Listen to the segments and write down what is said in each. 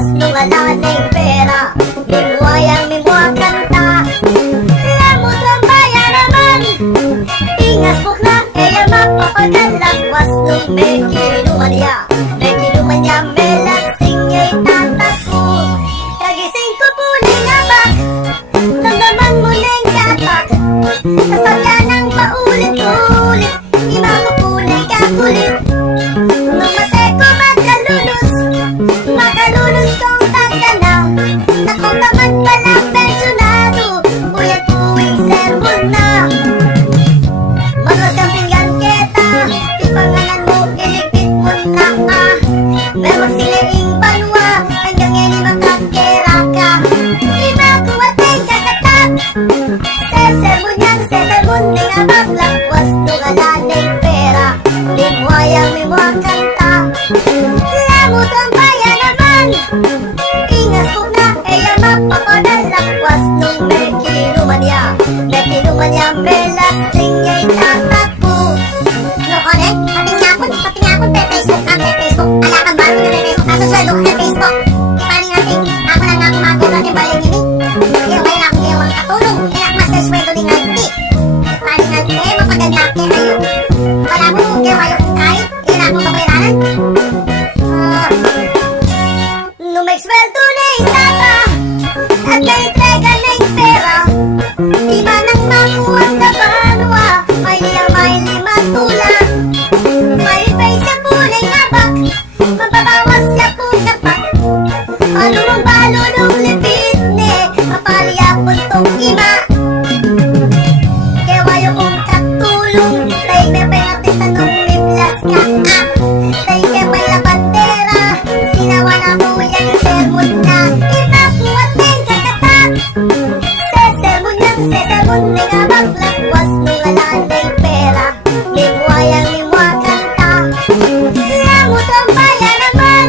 lawas nung alanay pera. Mimuayang mimua kanta, lamot ang bayan naman. Ingas bukla, kaya mapapadalakwas nung may kinuman niya. May kinuman niya, may lasing niya'y tatakbo. Kagising ko po ningabak, damdaman mo nang kapak. Kasaya nang paulit-ulit, iba ko po na'y kakulit. Numatay ko makalulus kong tagda na. Nakong tamad palang pensyonado, buyat uwing sermon na. Manood kang pinggan kita, ipangalan mo, iligpit mo na ah. Meron silaing banwa, hanggang ngayon makakera ka. Iba ko at ay kakatak, sesermon ning abang lakwas nung alanay pera. Limuayang limuang kanta, lamot ang bayan naman. Ingas po na, kaya mapapadalakwas nung may kinuman niya. May kinuman niya, may lasing niya'y tatakbo. No, Onek, pati nga po pe Facebook ka, pe Facebook. Ala kang baro na pe Facebook, kaso sweldo ka pe Facebook. Ipani natin, ako na nga kumagawa natin baling yun eh. Kaya wala akong gawang katulong, kaya master sweldo ni Nagti. Ipani natin, mapaganda ke kayo. Wala mo kung gawa yung kahit, yun akong kabayaran. Nung may sweldo na itata, at may entrega ng pera, di ba nang makuha na banwa, may lima tulang. May sa punay ngabak, mababawas siya po kapak. Ano mong balo nung lipit ne, mapaliyapon tong ima. Kaya wayo kong katulong, tay may pengatin tanong miblas ka ah. Tay kaya may labandera, sinawa na mo yan yung sermon na. Inakuat ng kakatak, sesermon ng abang lakwas nung alanay pera. Limuayang limua kanta, lamot ang bayan naman.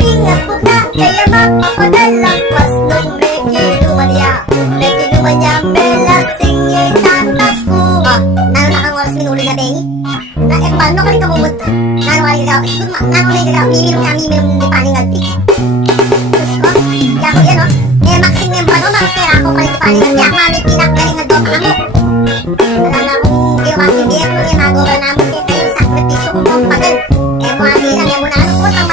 Ingas po na, kaya mapapadalakwas nung may kinuman niya. May kinuman niya, may lasing niya'y tatakbo. Nano na kang oras minuli na bengi? Paano ka rin kamumunta? Nano ka rin gagaw? Miminom ni Paning Agti. Diyos ko, kaya ko yan o. Eh, maxing member o, mga pera ko pa rin si Paning Agti. Ang mami pinakgaling na dopa mo. Wala na akong gawang hindi. Kung yung magawa namin kayo sakripisyo kung pampagal. Eh, mga bilang yan mo na ano po, ang